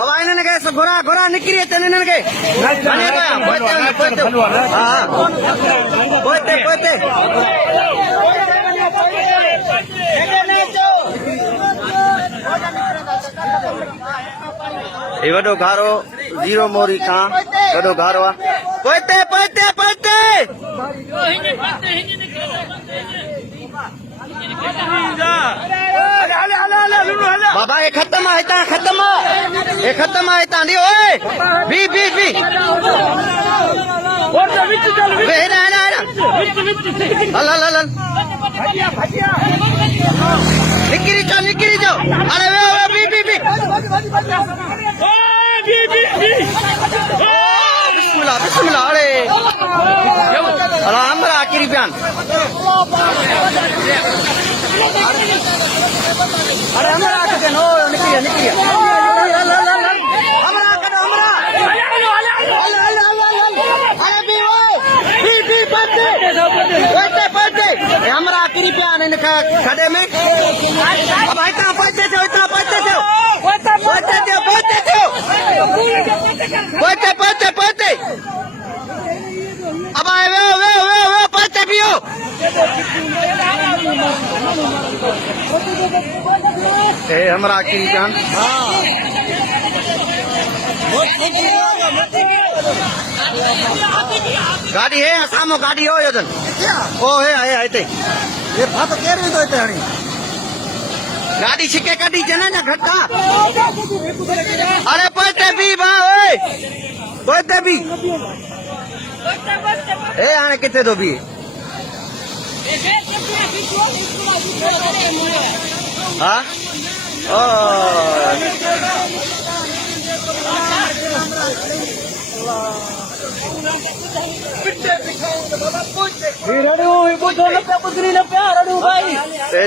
अब इन्हनि खे घोड़ा घोड़ा निकिरी अचनि इन्हनि खे पोइते पोइते ये वॾो घारो जीरो मोरी खां वॾो घारो आहे पोइते पोइते पोइते बाबा ये खत्म है इतना खत्म ये खत्म है इतना नहीं ओए बी बी बी वेरा ना ना हल हल हल निकरी जाओ अरे वे बी बी बी बिस्मिल्लाह बिस्मिल्लाह अरे हमरा आखिरी बयान अरे हमरा आके नो निकलिया निकलिया हमरा आके हमरा अरे बी बी पते पते हमरा आखिरी बयान इन खड़े में अब इतना पते थे पते अब आए वे पते पियो ए हमरा आखिरी जान गाड़ी है सामो गाड़ी हो योजन ओ है आते ये फातो केरी तो इते हणी गाड़ी छिके काटी जने ना घटा अरे पते भी बा ओए पते भी ए आने किथे तो भी हाँ ओ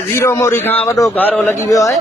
जीरो मोरी खां वॾो घारो लॻी वियो आहे।